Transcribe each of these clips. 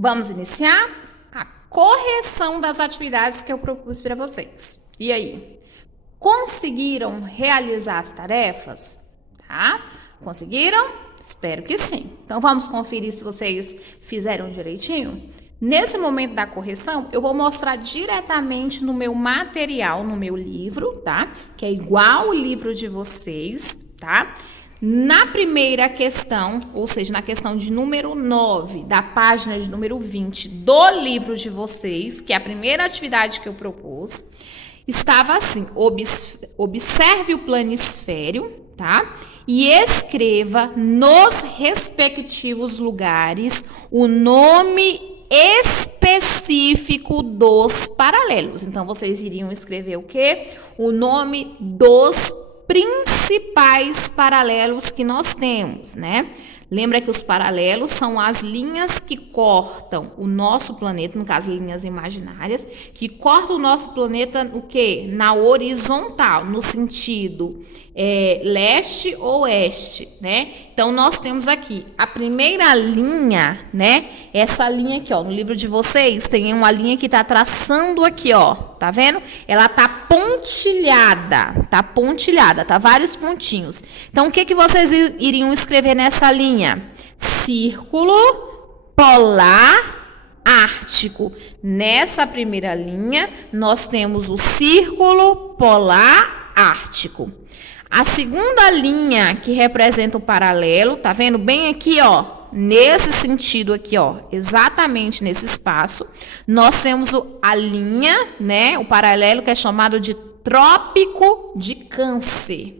Vamos iniciar a correção das atividades que eu propus para vocês. E aí? Conseguiram realizar as tarefas? Tá? Conseguiram? Espero que sim. Então, vamos conferir se vocês fizeram direitinho? Nesse momento da correção, eu vou mostrar diretamente no meu material, no meu livro, tá? Que é igual o livro de vocês, tá? Na primeira questão, ou seja, na questão de número 9, da página de número 20 do livro de vocês, que é a primeira atividade que eu propus, estava assim: observe o planisfério, tá? E escreva nos respectivos lugares o nome específico dos paralelos. Então, vocês iriam escrever o quê? O nome dos principais paralelos que nós temos, né? Lembra que os paralelos são as linhas que cortam o nosso planeta, no caso, linhas imaginárias, que cortam o nosso planeta o quê? Na horizontal, no sentido leste ou oeste, né? Então, nós temos aqui a primeira linha, né? Essa linha aqui, ó, no livro de vocês tem uma linha que tá traçando aqui, ó, tá vendo? Ela tá pontilhada, tá vários pontinhos. Então, o que vocês iriam escrever nessa linha? Círculo polar ártico. Nessa primeira linha, nós temos o círculo polar ártico. A segunda linha que representa o paralelo, tá vendo bem aqui, ó, nesse sentido aqui, ó, exatamente nesse espaço, nós temos a linha, né, o paralelo que é chamado de Trópico de Câncer.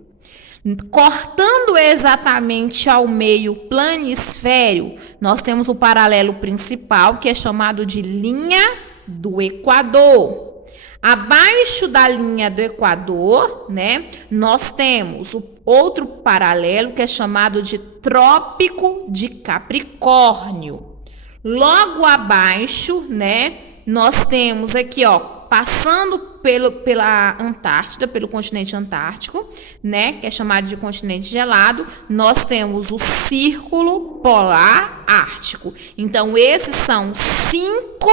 Cortando exatamente ao meio planisfério, nós temos o paralelo principal, que é chamado de linha do Equador. Abaixo da linha do Equador, né, nós temos o outro paralelo que é chamado de Trópico de Capricórnio. Logo abaixo, né, nós temos aqui, ó, passando pela Antártida, pelo continente antártico, né, que é chamado de continente gelado, nós temos o Círculo Polar Ártico. Então, esses são 5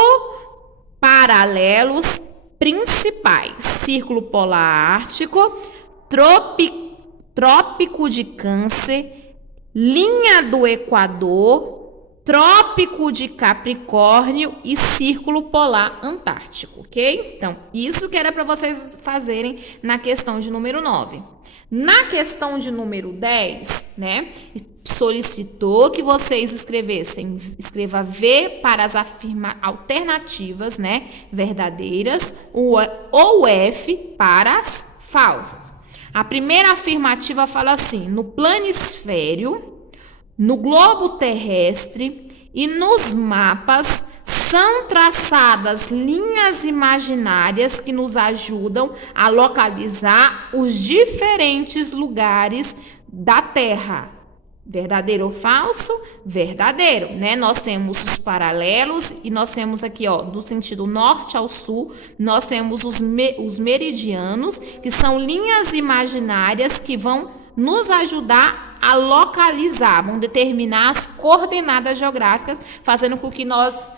paralelos principais: Círculo Polar Ártico, Trópico de Câncer, linha do Equador, Trópico de Capricórnio e Círculo Polar Antártico, ok? Então, isso que era para vocês fazerem na questão de número 9. Na questão de número 10, né, solicitou que vocês escreva V para as alternativas, né, verdadeiras, ou F para as falsas. A primeira afirmativa fala assim: no planisfério, no globo terrestre e nos mapas são traçadas linhas imaginárias que nos ajudam a localizar os diferentes lugares da Terra. Verdadeiro ou falso? Verdadeiro, né? Nós temos os paralelos e nós temos aqui, ó, do sentido norte ao sul, nós temos os meridianos, que são linhas imaginárias que vão nos ajudar a localizar, vão determinar as coordenadas geográficas, fazendo com que nós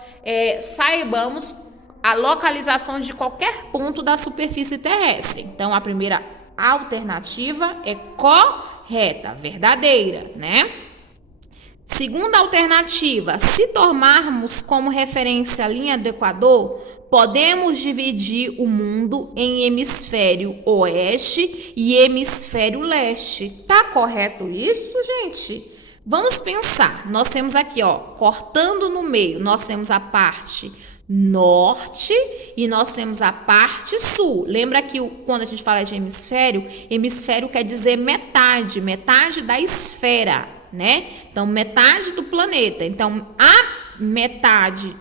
saibamos a localização de qualquer ponto da superfície terrestre. Então, a primeira alternativa é correta, verdadeira, né? Segunda alternativa: se tomarmos como referência a linha do Equador, podemos dividir o mundo em hemisfério oeste e hemisfério leste. Tá correto isso, gente? Vamos pensar. Nós temos aqui, ó, cortando no meio, nós temos a parte norte e nós temos a parte sul. Lembra que quando a gente fala de hemisfério, hemisfério quer dizer metade da esfera, né? Então, metade do planeta. Então, a metade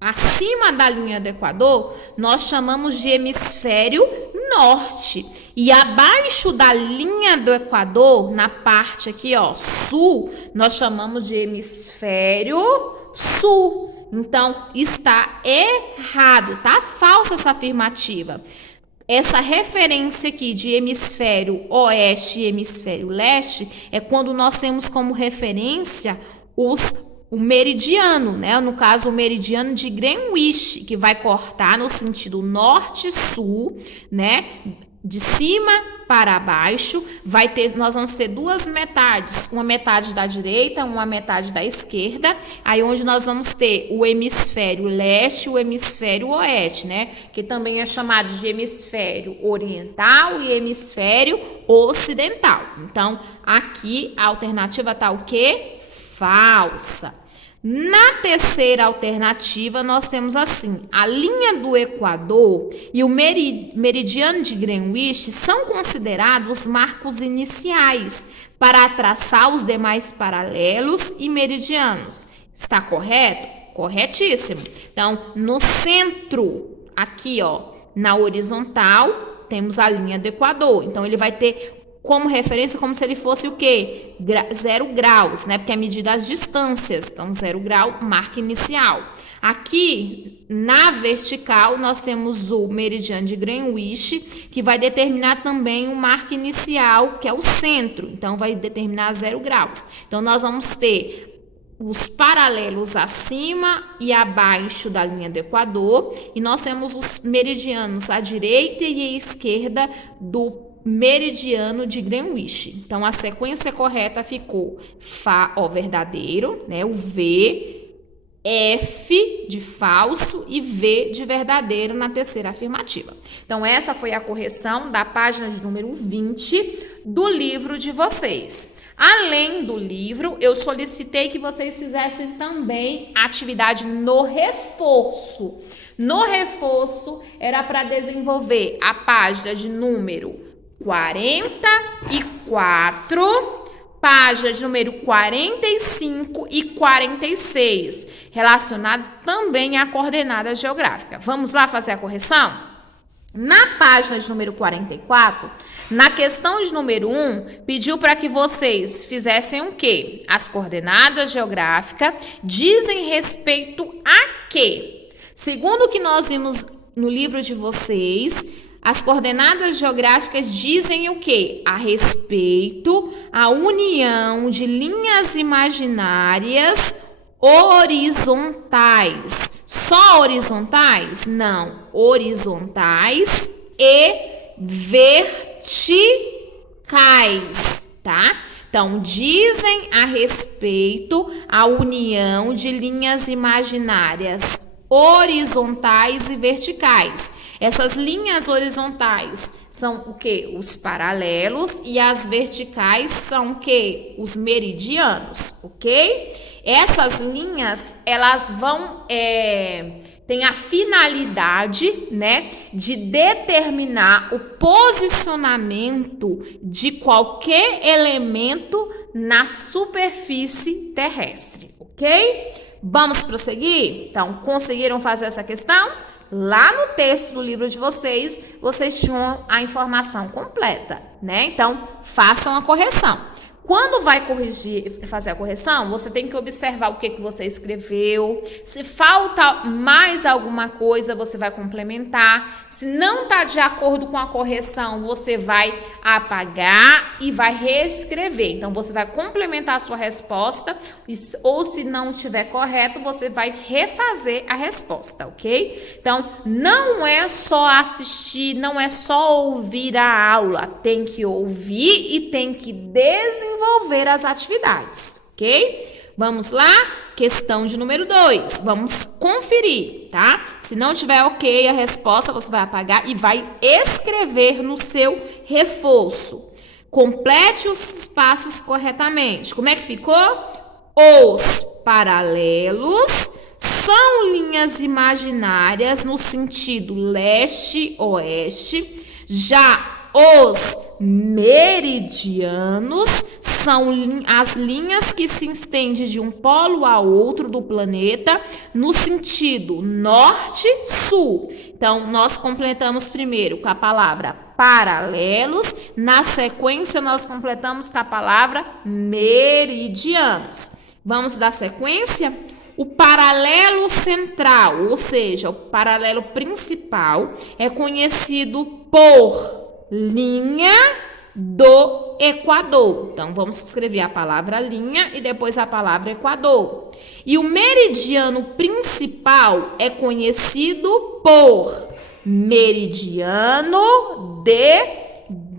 acima da linha do Equador, nós chamamos de hemisfério norte. E abaixo da linha do Equador, na parte aqui, ó, sul, nós chamamos de hemisfério sul. Então, está errado, tá falsa essa afirmativa. Essa referência aqui de hemisfério oeste e hemisfério leste é quando nós temos como referência os o meridiano, né? No caso, o meridiano de Greenwich, que vai cortar no sentido norte-sul, né? De cima para baixo, nós vamos ter duas metades, uma metade da direita, uma metade da esquerda, aí onde nós vamos ter o hemisfério leste e o hemisfério oeste, né? Que também é chamado de hemisfério oriental e hemisfério ocidental. Então, aqui a alternativa tá o quê? Falsa. Na terceira alternativa, nós temos assim, a linha do Equador e o meridiano de Greenwich são considerados marcos iniciais para traçar os demais paralelos e meridianos. Está correto? Corretíssimo. Então, no centro, aqui, ó, na horizontal, temos a linha do Equador. Então, ele vai ter como referência, como se ele fosse o quê? 0 graus, né? Porque é medida as distâncias. Então, 0 grau, marca inicial. Aqui, na vertical, nós temos o meridiano de Greenwich, que vai determinar também o marco inicial, que é o centro. Então, vai determinar 0 graus. Então, nós vamos ter os paralelos acima e abaixo da linha do Equador. E nós temos os meridianos à direita e à esquerda do meridiano de Greenwich. Então, a sequência correta ficou verdadeiro, né? O V, F de falso e V de verdadeiro na terceira afirmativa. Então, essa foi a correção da página de número 20 do livro de vocês. Além do livro, eu solicitei que vocês fizessem também atividade no reforço. No reforço, era para desenvolver a página de número 44, página de número 45 e 46, relacionados também à coordenada geográfica. Vamos lá fazer a correção? Na página de número 44, na questão de número 1, pediu para que vocês fizessem o quê? As coordenadas geográficas dizem respeito a quê? Segundo o que nós vimos no livro de vocês, as coordenadas geográficas dizem o quê? A respeito à união de linhas imaginárias horizontais. Só horizontais? Não. Horizontais e verticais, tá? Então, dizem a respeito à união de linhas imaginárias horizontais e verticais. Essas linhas horizontais são o quê? Os paralelos, e as verticais são o quê? Os meridianos, ok? Essas linhas, elas vão tem a finalidade, né, de determinar o posicionamento de qualquer elemento na superfície terrestre, ok? Vamos prosseguir? Então, conseguiram fazer essa questão? Lá no texto do livro de vocês, vocês tinham a informação completa, né? Então, façam a correção. Quando vai fazer a correção, você tem que observar o que você escreveu. Se falta mais alguma coisa, você vai complementar. Se não está de acordo com a correção, você vai apagar e vai reescrever. Então, você vai complementar a sua resposta, ou se não estiver correto, você vai refazer a resposta, ok? Então, não é só assistir, não é só ouvir a aula. Tem que ouvir e tem que desenvolver as atividades, ok? Vamos lá? Questão de número 2. Vamos conferir, tá? Se não tiver ok a resposta, você vai apagar e vai escrever no seu reforço. Complete os espaços corretamente. Como é que ficou? Os paralelos são linhas imaginárias no sentido leste-oeste. Já os meridianos são as linhas que se estendem de um polo a outro do planeta no sentido norte-sul. Então, nós completamos primeiro com a palavra paralelos, na sequência nós completamos com a palavra meridianos. Vamos dar sequência? O paralelo central, ou seja, o paralelo principal, é conhecido por linha do Equador. Então, vamos escrever a palavra linha e depois a palavra Equador. E o meridiano principal é conhecido por meridiano de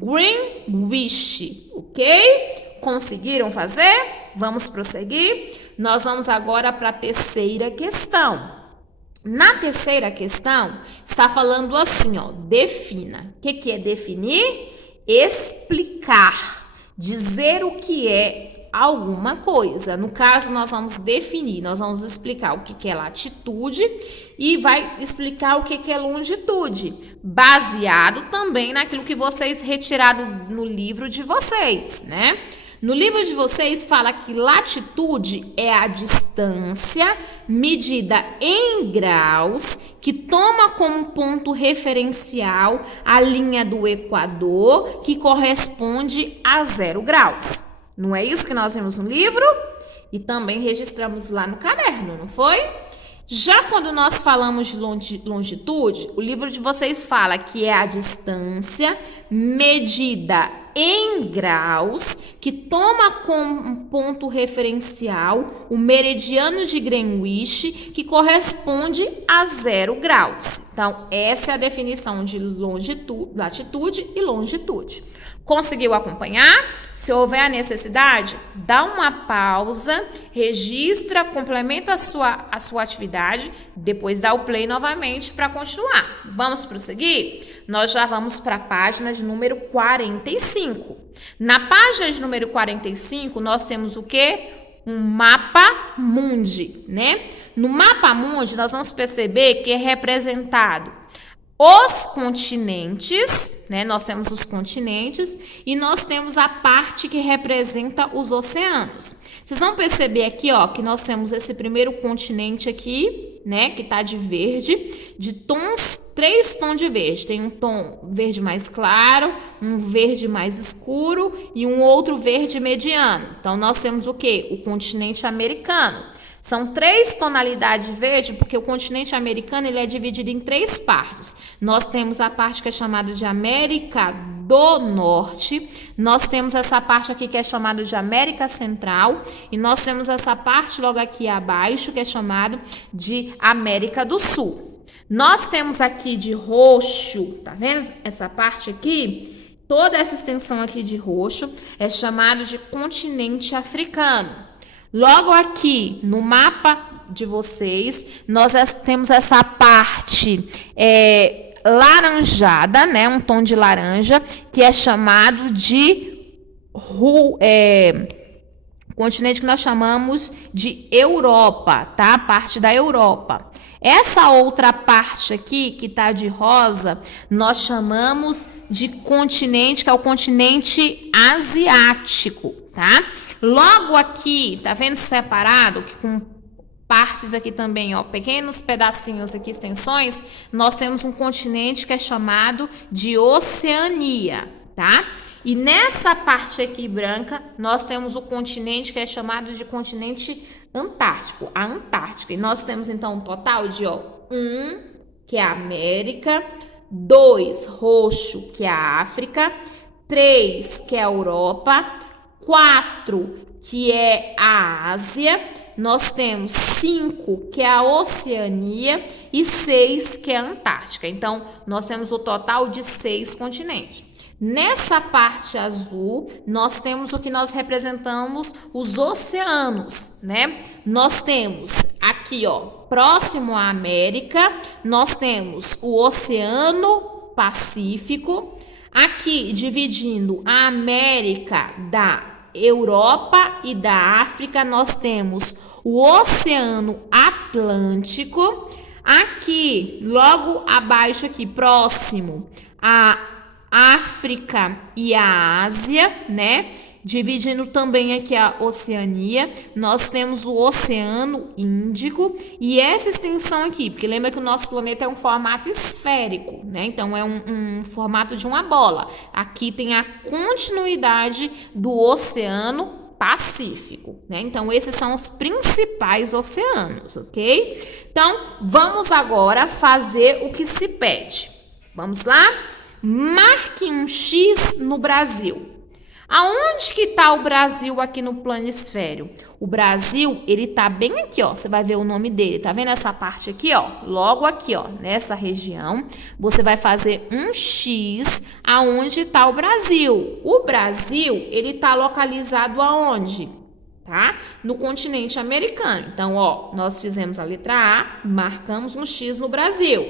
Greenwich, ok? Conseguiram fazer? Vamos prosseguir? Nós vamos agora para a terceira questão. Na terceira questão, está falando assim, ó, defina. O que é definir? Explicar, dizer o que é alguma coisa. No caso, nós vamos definir, nós vamos explicar o que é latitude e vai explicar o que é longitude, baseado também naquilo que vocês retiraram no livro de vocês, né? No livro de vocês fala que latitude é a distância medida em graus que toma como ponto referencial a linha do Equador, que corresponde a 0 graus. Não é isso que nós vimos no livro? E também registramos lá no caderno, não foi? Já quando nós falamos de longitude, o livro de vocês fala que é a distância medida em graus que toma como ponto referencial o meridiano de Greenwich, que corresponde a 0 graus. Então, essa é a definição de latitude e longitude. Conseguiu acompanhar? Se houver a necessidade, dá uma pausa, registra, complementa a sua atividade, depois dá o play novamente para continuar. Vamos prosseguir? Nós já vamos para a página de número 45. Na página de número 45, nós temos o quê? Um mapa mundi, né? No mapa mundi, nós vamos perceber que é representado os continentes, né? Nós temos os continentes e nós temos a parte que representa os oceanos. Vocês vão perceber aqui, ó, que nós temos esse primeiro continente aqui, né? Que tá de verde, de tons, 3 tons de verde. Tem um tom verde mais claro, um verde mais escuro e um outro verde mediano. Então, nós temos o quê? O continente americano. São 3 tonalidades de verde, porque o continente americano ele é dividido em 3 partes. Nós temos a parte que é chamada de América do Norte, nós temos essa parte aqui que é chamada de América Central, e nós temos essa parte logo aqui abaixo que é chamada de América do Sul. Nós temos aqui de roxo, tá vendo? Essa parte aqui, toda essa extensão aqui de roxo é chamado de continente africano. Logo aqui no mapa de vocês, nós temos essa parte laranjada, né? Um tom de laranja, que é chamado de continente que nós chamamos de Europa, tá? Parte da Europa. Essa outra parte aqui, que tá de rosa, nós chamamos de continente, que é o continente asiático, tá? Logo aqui, tá vendo separado, que com partes aqui também, ó, pequenos pedacinhos aqui, extensões, nós temos um continente que é chamado de Oceania, tá? E nessa parte aqui branca, nós temos o continente que é chamado de continente Antártico, a Antártica. E nós temos, então, um total de, ó, 1, que é a América, 2, roxo, que é a África, 3, que é a Europa, 4, que é a Ásia, nós temos 5, que é a Oceania, e 6, que é a Antártica. Então, nós temos o total de 6 continentes. Nessa parte azul, nós temos o que nós representamos os oceanos, né? Nós temos aqui, ó, próximo à América, nós temos o Oceano Pacífico. Aqui, dividindo a América da Europa e da África, nós temos o Oceano Atlântico. Aqui, logo abaixo aqui, próximo a África e a Ásia, né? Dividindo também aqui a Oceania, nós temos o Oceano Índico e essa extensão aqui, porque lembra que o nosso planeta é um formato esférico, né? Então, é um formato de uma bola. Aqui tem a continuidade do Oceano Pacífico, né? Então, esses são os principais oceanos, ok? Então, vamos agora fazer o que se pede. Vamos lá? Marque um X no Brasil. Aonde que está o Brasil aqui no planisfério? O Brasil, ele tá bem aqui, ó. Você vai ver o nome dele. Tá vendo essa parte aqui, ó? Logo aqui, ó, nessa região, você vai fazer um X aonde está o Brasil. O Brasil, ele tá localizado aonde? Tá? No continente americano. Então, ó, nós fizemos a letra A, marcamos um X no Brasil.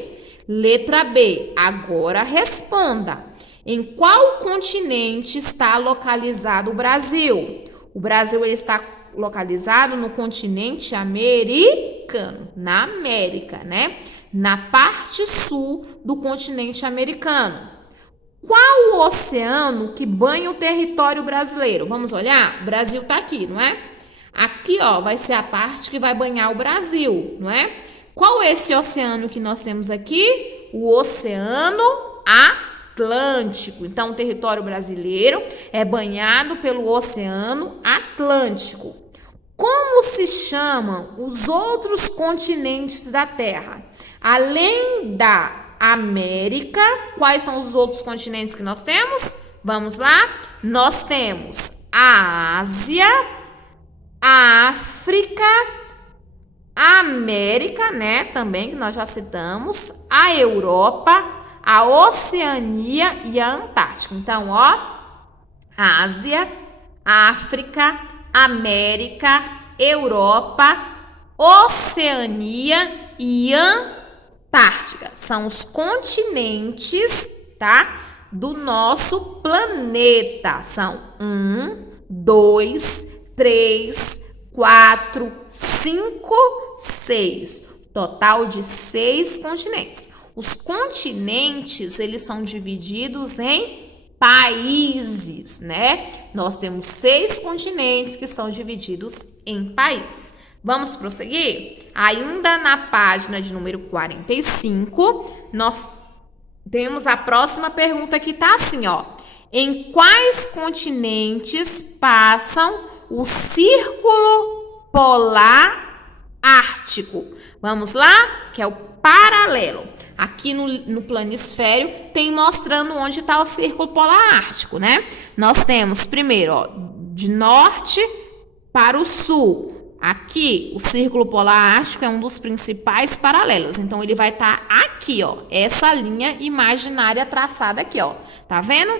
Letra B, agora responda. Em qual continente está localizado o Brasil? O Brasil ele está localizado no continente americano, na América, né? Na parte sul do continente americano. Qual o oceano que banha o território brasileiro? Vamos olhar? O Brasil está aqui, não é? Aqui, ó, vai ser a parte que vai banhar o Brasil, não é? Qual é esse oceano que nós temos aqui? O Oceano Atlântico. Então, o território brasileiro é banhado pelo Oceano Atlântico. Como se chamam os outros continentes da Terra? Além da América, quais são os outros continentes que nós temos? Vamos lá? Nós temos a Ásia, a África, a América, né? Também, que nós já citamos, a Europa, a Oceania e a Antártica. Então, ó, Ásia, África, América, Europa, Oceania e Antártica. São os continentes, tá? Do nosso planeta. São 1, 2, 3, 4, 5, 6. Total de 6 continentes. Os continentes, eles são divididos em países, né? Nós temos 6 continentes que são divididos em países. Vamos prosseguir? Ainda na página de número 45, nós temos a próxima pergunta que tá assim, ó. Em quais continentes passam o Círculo Polar Ártico? Vamos lá? Que é o paralelo. Aqui no planisfério tem mostrando onde está o Círculo Polar Ártico, né? Nós temos primeiro, ó, de norte para o sul. Aqui, o Círculo Polar Ártico é um dos principais paralelos. Então, ele vai estar aqui, ó. Essa linha imaginária traçada aqui, ó. Tá vendo?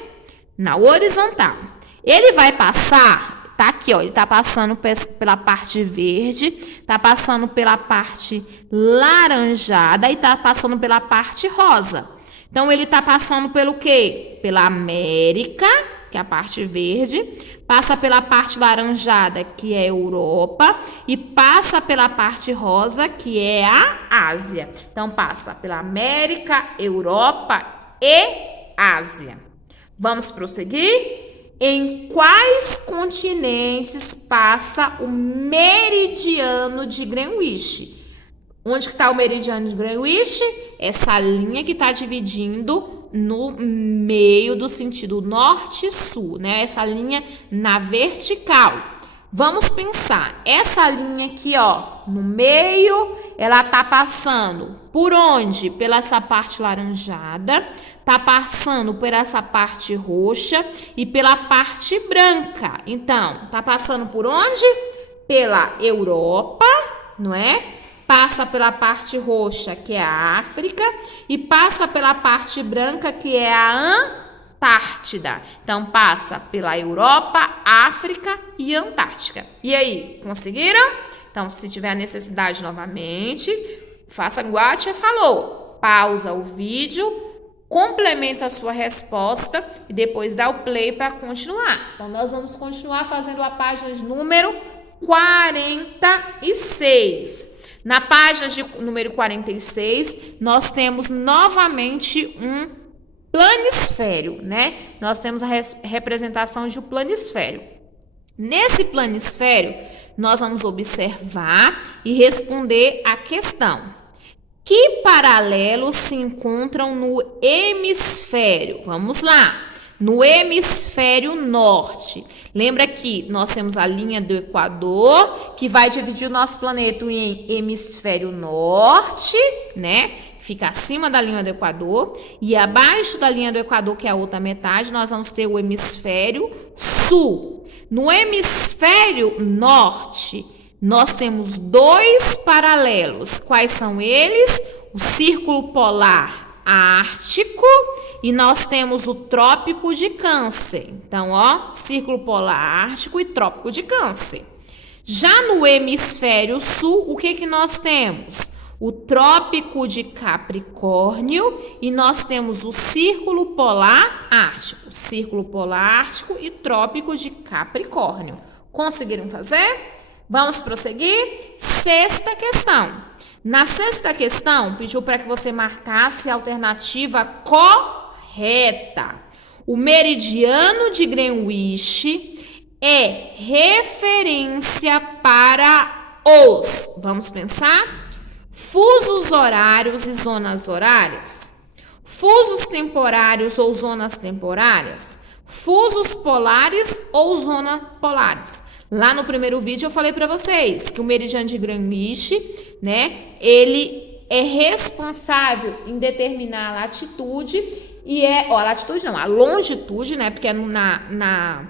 Na horizontal. Ele vai passar... Tá aqui, ó, ele tá passando pela parte verde, tá passando pela parte laranjada e tá passando pela parte rosa. Então, ele tá passando pelo quê? Pela América, que é a parte verde, passa pela parte laranjada, que é a Europa, e passa pela parte rosa, que é a Ásia. Então, passa pela América, Europa e Ásia. Vamos prosseguir? Em quais continentes passa o meridiano de Greenwich? Onde que está o meridiano de Greenwich? Essa linha que está dividindo no meio do sentido norte-sul, né? Essa linha na vertical. Vamos pensar, essa linha aqui, ó, no meio, ela tá passando por onde? Pela essa parte laranjada, tá passando por essa parte roxa e pela parte branca. Então, tá passando por onde? Pela Europa, não é? Passa pela parte roxa, que é a África, e passa pela parte branca, que é a Antártida. Então, passa pela Europa, África e Antártica. E aí, conseguiram? Então, se tiver necessidade novamente, faça igual a tia falou. Pausa o vídeo, complementa a sua resposta e depois dá o play para continuar. Então, nós vamos continuar fazendo a página de número 46. Na página de número 46, nós temos novamente um planisfério, né? Nós temos a representação de um planisfério. Nesse planisfério, nós vamos observar e responder a questão. Que paralelos se encontram no hemisfério? Vamos lá. No hemisfério norte. Lembra que nós temos a linha do Equador, que vai dividir o nosso planeta em hemisfério norte, né? fica acima da linha do Equador, e abaixo da linha do Equador, que é a outra metade, nós vamos ter o hemisfério sul. No hemisfério norte, nós temos 2 paralelos. Quais são eles? O Círculo Polar Ártico e nós temos o Trópico de Câncer. Então, ó, Círculo Polar Ártico e Trópico de Câncer. Já no hemisfério sul, o que nós temos? O Trópico de Capricórnio e nós temos o Círculo Polar Ártico. Círculo Polar Ártico e Trópico de Capricórnio. Conseguiram fazer? Vamos prosseguir? Sexta questão. Na sexta questão, pediu para que você marcasse a alternativa correta. O meridiano de Greenwich é referência para os, vamos pensar, fusos horários e zonas horárias, fusos temporários ou zonas temporárias, fusos polares ou zonas polares. Lá no primeiro vídeo eu falei para vocês que o meridiano de Greenwich, né, ele é responsável em determinar a latitude e a latitude não, a longitude, né, porque é na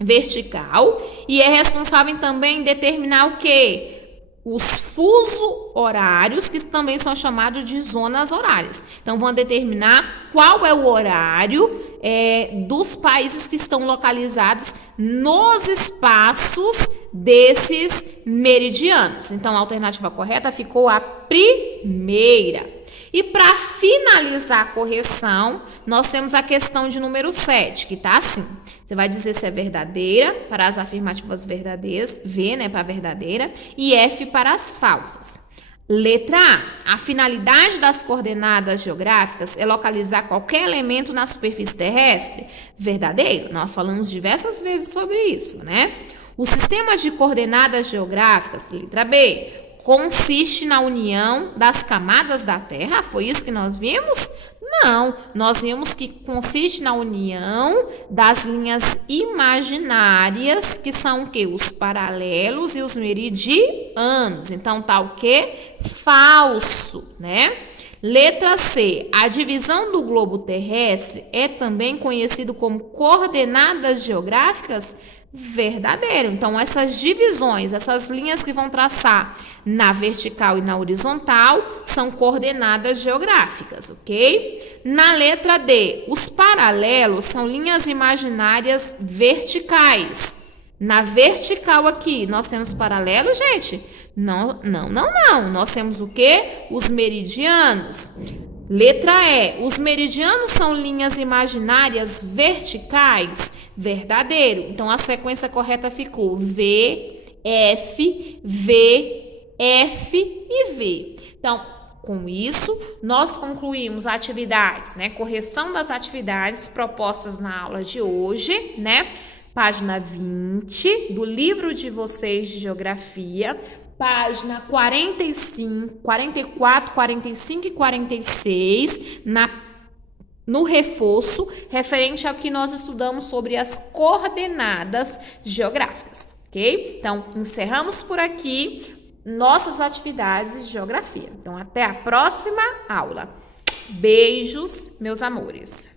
vertical, e é responsável também em determinar o quê? Os fusos horários, que também são chamados de zonas horárias. Então, vão determinar qual é o horário dos países que estão localizados nos espaços desses meridianos. Então, a alternativa correta ficou a primeira. E para finalizar a correção, nós temos a questão de número 7, que está assim. Você vai dizer se é verdadeira para as afirmativas verdadeiras, V, né, para verdadeira, e F para as falsas. Letra A. A finalidade das coordenadas geográficas é localizar qualquer elemento na superfície terrestre? Verdadeiro. Nós falamos diversas vezes sobre isso, né? O sistema de coordenadas geográficas, letra B, consiste na união das camadas da Terra? Foi isso que nós vimos? Não, nós vimos que consiste na união das linhas imaginárias, que são o quê? Os paralelos e os meridianos. Então, tá o quê? Falso, né? Letra C. A divisão do globo terrestre é também conhecido como coordenadas geográficas? Verdadeiro. Então, essas divisões, essas linhas que vão traçar na vertical e na horizontal, são coordenadas geográficas, ok? Na letra D, os paralelos são linhas imaginárias verticais. Na vertical aqui, nós temos paralelo, gente? Não. Nós temos o quê? Os meridianos. Letra E, os meridianos são linhas imaginárias verticais? Verdadeiro. Então, a sequência correta ficou V, F, V, F e V. Então, com isso, nós concluímos atividades, né? Correção das atividades propostas na aula de hoje, né? Página 20 do livro de vocês de Geografia, página 45, 44, 45 e 46, no reforço, referente ao que nós estudamos sobre as coordenadas geográficas, ok? Então, encerramos por aqui nossas atividades de geografia. Então, até a próxima aula. Beijos, meus amores.